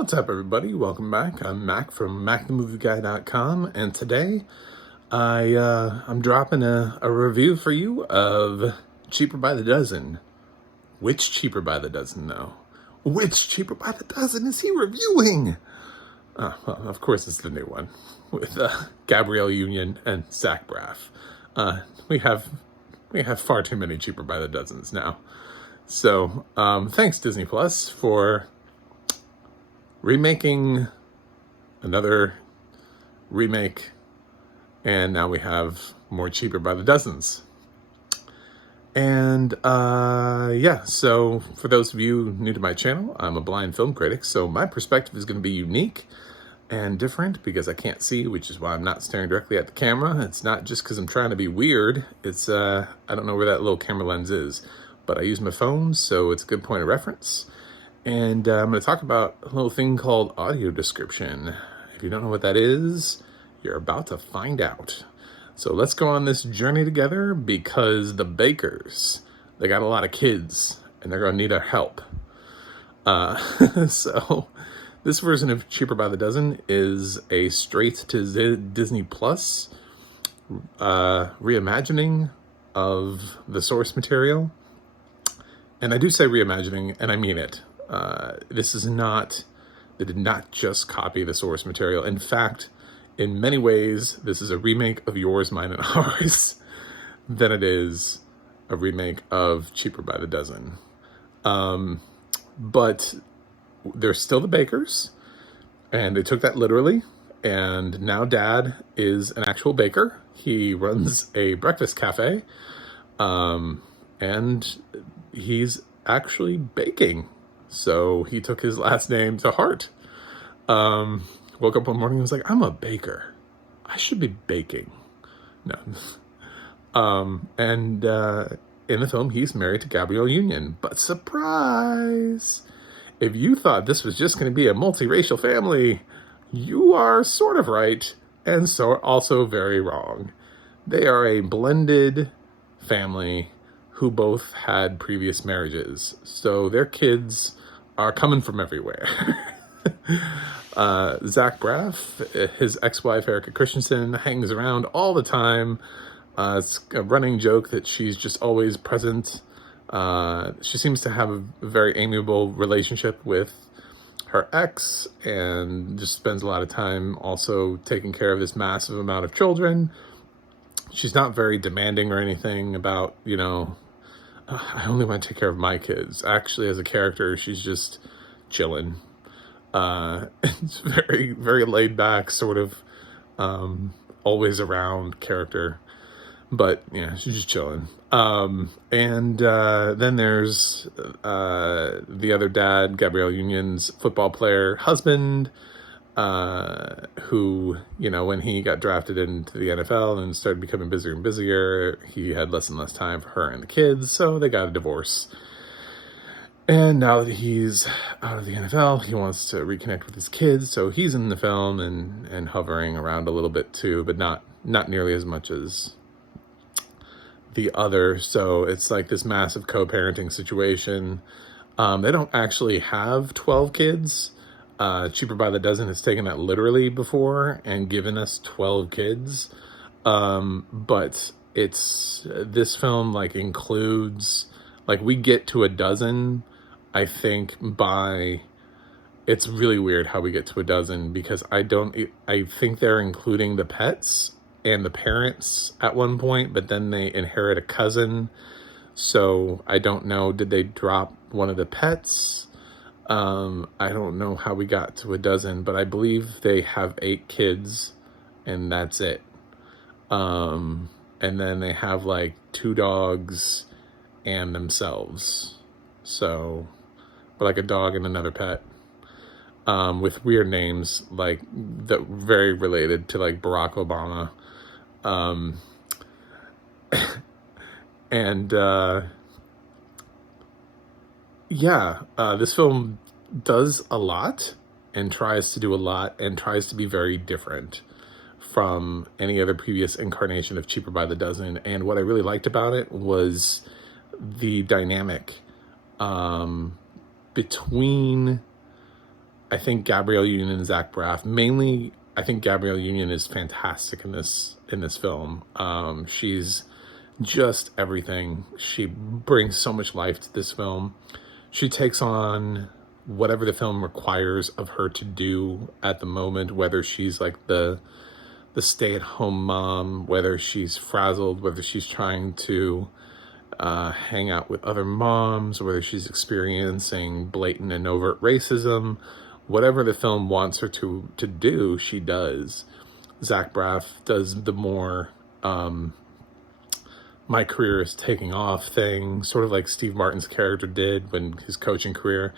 What's up, everybody? Welcome back. I'm Mac from MacTheMovieGuy.com, and today I'm dropping a review for you of Cheaper by the Dozen. Which Cheaper by the Dozen, though? Which Cheaper by the Dozen is he reviewing? Well, of course, it's the new one with Gabrielle Union and Zach Braff. We have far too many Cheaper by the Dozens now. So thanks Disney Plus for remaking another remake, and now we have more Cheaper by the Dozens. And yeah, so for those of you new to my channel, I'm a blind film critic, so my perspective is going to be unique and different because I can't see, which is why I'm not staring directly at the camera. It's not just because I'm trying to be weird. It's I don't know where that little camera lens is, but I use my phone, so it's a good point of reference. And I'm going to talk about a little thing called audio description. If you don't know what that is, you're about to find out. So let's go on this journey together, because the Bakers, they got a lot of kids and they're going to need our help. So this version of Cheaper by the Dozen is a straight to Disney Plus reimagining of the source material. And I do say reimagining, and I mean it. They did not just copy the source material. In fact, in many ways, this is a remake of Yours, Mine, and Ours than it is a remake of Cheaper by the Dozen. But they're still the Bakers, and they took that literally, and now Dad is an actual baker. He runs a breakfast cafe, and he's actually baking. So he took his last name to heart. Woke up one morning and was like, I'm a baker. I should be baking. No. In the film, he's married to Gabrielle Union. But surprise! If you thought this was just going to be a multiracial family, you are sort of right, and so also very wrong. They are a blended family who both had previous marriages. So their kids are coming from everywhere. Zach Braff, his ex-wife Erica Christensen, hangs around all the time. It's a running joke that she's just always present. She seems to have a very amiable relationship with her ex, and just spends a lot of time also taking care of this massive amount of children. She's not very demanding or anything about, I only want to take care of my kids. Actually, as a character, she's just chilling. It's very, very laid back, sort of always around character. But yeah, she's just chilling. Then there's the other dad, Gabrielle Union's football player husband, who, when he got drafted into the NFL and started becoming busier and busier, he had less and less time for her and the kids, so they got a divorce. And now that he's out of the NFL, he wants to reconnect with his kids, so he's in the film and hovering around a little bit too, but not nearly as much as the other. So it's like this massive co-parenting situation. They don't actually have 12 kids. Cheaper by the Dozen has taken that literally before and given us 12 kids. But this film includes, we get to a dozen, I think, it's really weird how we get to a dozen, because I think they're including the pets and the parents at one point, but then they inherit a cousin. So I don't know, did they drop one of the pets? I don't know how we got to a dozen, but I believe they have 8 kids and that's it. And then they have 2 dogs and themselves. So, but a dog and another pet, with weird names, that very related to Barack Obama. This film does a lot and tries to do a lot and tries to be very different from any other previous incarnation of Cheaper by the Dozen. And what I really liked about it was the dynamic between I think Gabrielle Union and Zach Braff, mainly, I think Gabrielle Union is fantastic in this film. She's just everything. She brings so much life to this film. She takes on whatever the film requires of her to do at the moment, whether she's like the stay-at-home mom, whether she's frazzled, whether she's trying to hang out with other moms, whether she's experiencing blatant and overt racism. Whatever the film wants her to do, she does. Zach Braff does the more my career is taking off thing, sort of like Steve Martin's character did when his coaching career.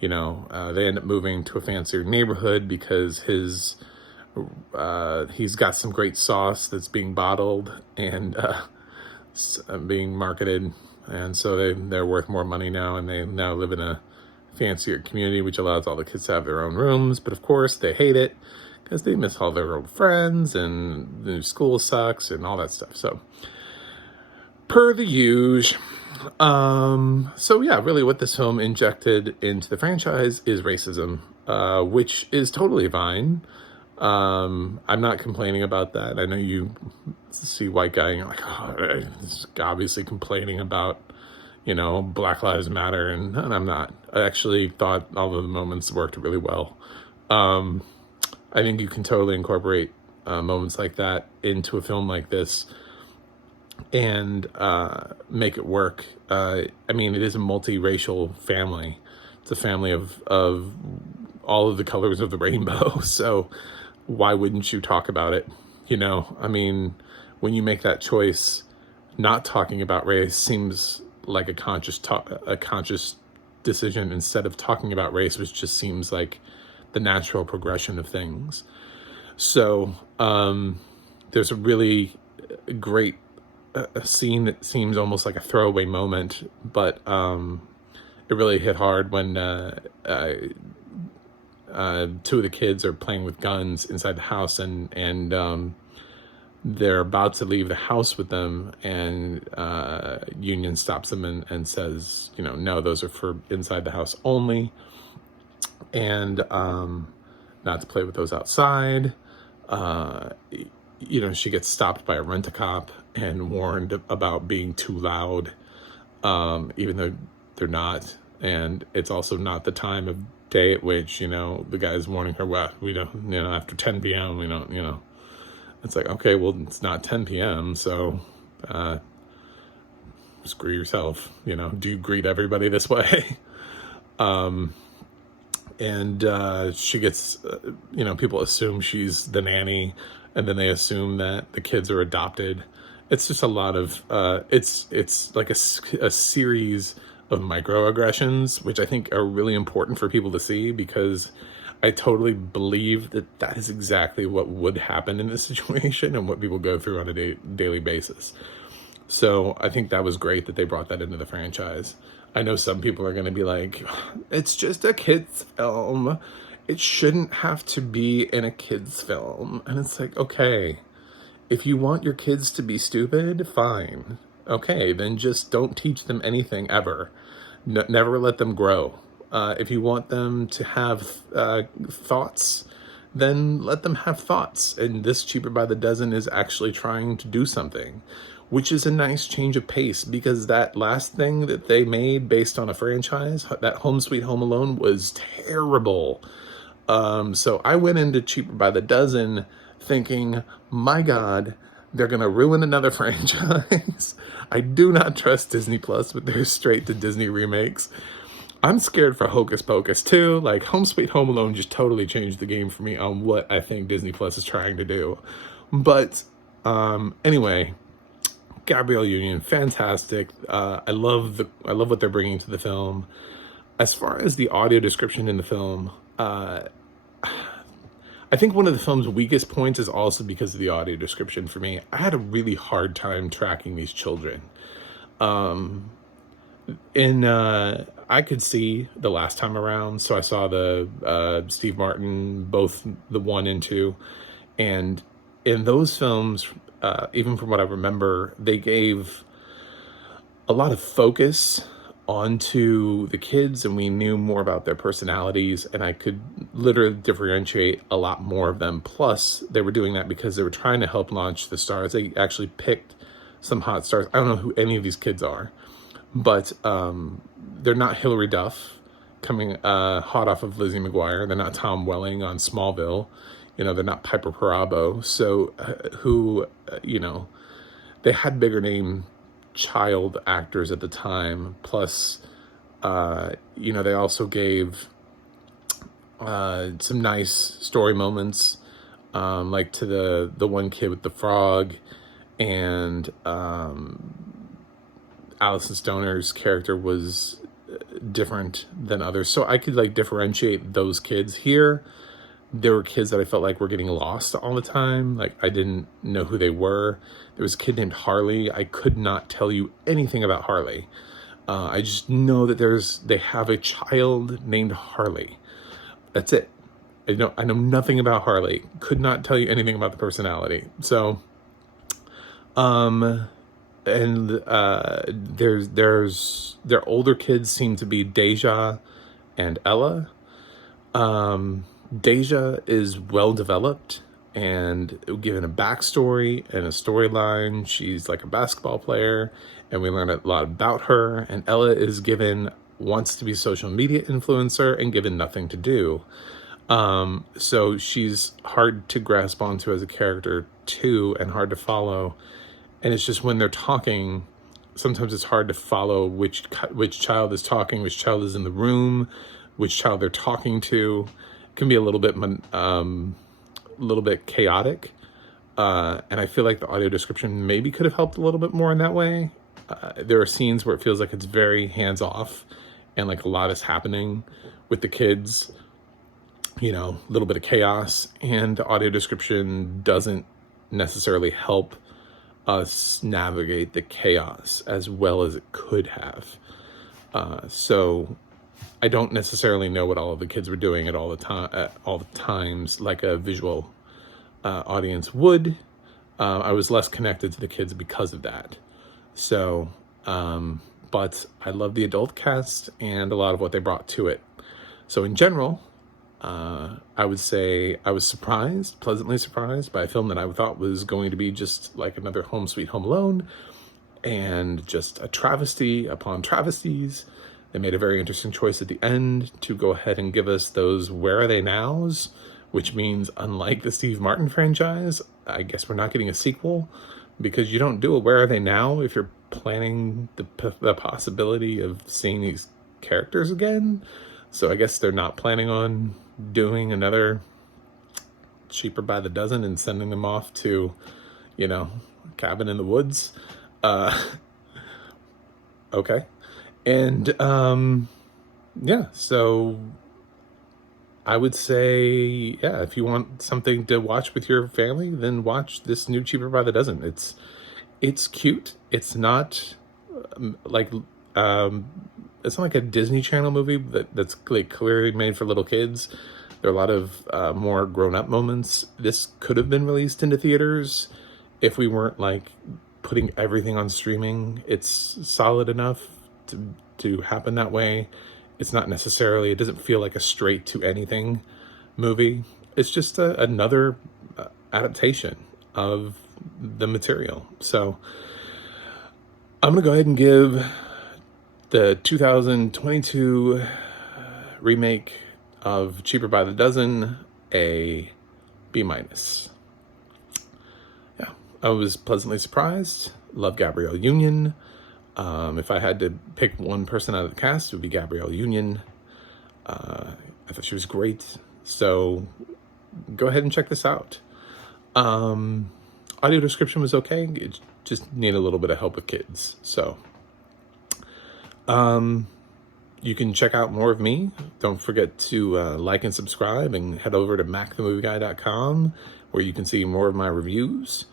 You know, they end up moving to a fancier neighborhood because he's got some great sauce that's being bottled and being marketed, and so they're worth more money now, and they now live in a fancier community, which allows all the kids to have their own rooms. But of course they hate it because they miss all their old friends and the school sucks and all that stuff. So per the usual. So yeah, really what this film injected into the franchise is racism, which is totally fine. I'm not complaining about that. I know you see White Guy and you're like, oh, he's obviously complaining about, you know, Black Lives Matter, and I'm not. I actually thought all of the moments worked really well. I think you can totally incorporate moments like that into a film like this and make it work. I mean, it is a multiracial family. It's a family of all of the colors of the rainbow. So why wouldn't you talk about it? You know, I mean, when you make that choice, not talking about race seems like a conscious decision instead of talking about race, which just seems like the natural progression of things. So there's a really great scene that seems almost like a throwaway moment, but it really hit hard when two of the kids are playing with guns inside the house, and they're about to leave the house with them, and Union stops them and says, you know, no, those are for inside the house only, and not to play with those outside. You know, she gets stopped by a rent-a-cop and warned about being too loud, even though they're not. And it's also not the time of day at which, you know, the guy's warning her, well, we don't, you know, after 10 p.m., we don't, you know. It's like, okay, well, it's not 10 p.m., so screw yourself, you know. Do you greet everybody this way? And she gets, you know, people assume she's the nanny, and then they assume that the kids are adopted. It's just a lot of, it's like a series of microaggressions, which I think are really important for people to see, because I totally believe that that is exactly what would happen in this situation and what people go through on a daily basis. So I think that was great that they brought that into the franchise. I know some people are going to be like, it's just a kid's film. It shouldn't have to be in a kid's film. And it's like, okay, if you want your kids to be stupid, fine. Okay, then just don't teach them anything ever. Never let them grow. If you want them to have thoughts, then let them have thoughts. And this Cheaper by the Dozen is actually trying to do something, which is a nice change of pace, because that last thing that they made based on a franchise, that Home Sweet Home Alone, was terrible. So I went into Cheaper by the Dozen thinking, my God, they're going to ruin another franchise. I do not trust Disney Plus with their straight to Disney remakes. I'm scared for Hocus Pocus too. Like, Home Sweet Home Alone just totally changed the game for me on what I think Disney Plus is trying to do. But anyway, Gabrielle Union, fantastic. I love what they're bringing to the film. As far as the audio description in the film, I think one of the film's weakest points is also because of the audio description for me. I had a really hard time tracking these children. I could see the last time around, so I saw the Steve Martin, both the 1 and 2, and in those films, even from what I remember, they gave a lot of focus onto the kids, and we knew more about their personalities, and I could literally differentiate a lot more of them. Plus, they were doing that because they were trying to help launch the stars. They actually picked some hot stars. I don't know who any of these kids are, but they're not Hilary Duff coming hot off of Lizzie McGuire. They're not Tom Welling on Smallville. They're not Piper Perabo. So they had bigger name child actors at the time. Plus, they also gave some nice story moments, like to the one kid with the frog, and Alison Stoner's character was different than others. So I could like differentiate those kids. Here, there were kids that I felt like were getting lost all the time. Like I didn't know who they were. There was a kid named Harley. I could not tell you anything about Harley. I just know that they have a child named Harley. That's it. I know nothing about Harley. Could not tell you anything about the personality. So, there's their older kids seem to be Deja and Ella. Deja is well developed and given a backstory and a storyline. She's like a basketball player, and we learn a lot about her. And Ella is wants to be a social media influencer and given nothing to do. So she's hard to grasp onto as a character too, and hard to follow. And it's just when they're talking, sometimes it's hard to follow which child is talking, which child is in the room, which child they're talking to. It can be a little bit chaotic. And I feel like the audio description maybe could have helped a little bit more in that way. There are scenes where it feels like it's very hands off and like a lot is happening with the kids, a little bit of chaos, and the audio description doesn't necessarily help us navigate the chaos as well as it could have. So I don't necessarily know what all of the kids were doing at all the times like a visual audience would. I was less connected to the kids because of that. So, but I love the adult cast and a lot of what they brought to it. So in general, I would say I was pleasantly surprised by a film that I thought was going to be just like another Home Sweet Home Alone and just a travesty upon travesties. They made a very interesting choice at the end to go ahead and give us those Where Are They Nows, which means unlike the Steve Martin franchise, I guess we're not getting a sequel, because you don't do a Where Are They Now if you're planning the possibility of seeing these characters again. So I guess they're not planning on doing another Cheaper by the Dozen and sending them off to, cabin in the woods. Okay. And, so I would say, if you want something to watch with your family, then watch this new Cheaper by the Dozen. It's cute. It's not it's not like a Disney Channel movie that's like clearly made for little kids. There are a lot of more grown-up moments. This could have been released into theaters if we weren't like putting everything on streaming. It's solid enough to happen that way. It's not necessarily, it doesn't feel like a straight to anything movie. It's just another adaptation of the material. So I'm going to go ahead and give the 2022 remake of Cheaper by the Dozen a B-. Yeah, I was pleasantly surprised. Love Gabrielle Union. If I had to pick one person out of the cast, it would be Gabrielle Union. I thought she was great. So go ahead and check this out. Audio description was okay. It just needed a little bit of help with kids. So you can check out more of me. Don't forget to like and subscribe, and head over to macthemovieguy.com where you can see more of my reviews.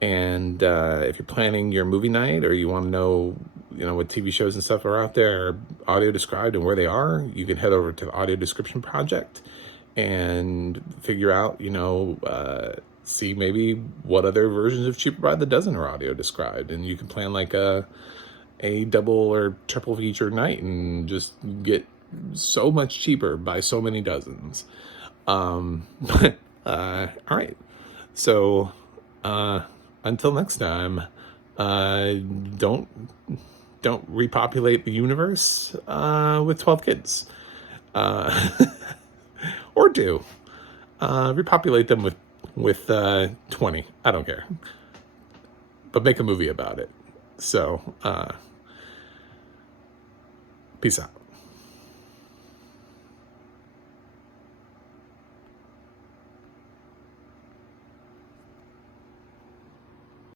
And if you're planning your movie night, or you want to know, what TV shows and stuff are out there, audio described and where they are, you can head over to the Audio Description Project and figure out, see maybe what other versions of Cheaper by the Dozen are audio described, and you can plan like a double or triple feature night and just get so much cheaper by so many dozens. All right. So, until next time, don't repopulate the universe with 12 kids. Or do. Repopulate them with 20. I don't care. But make a movie about it. So, peace out.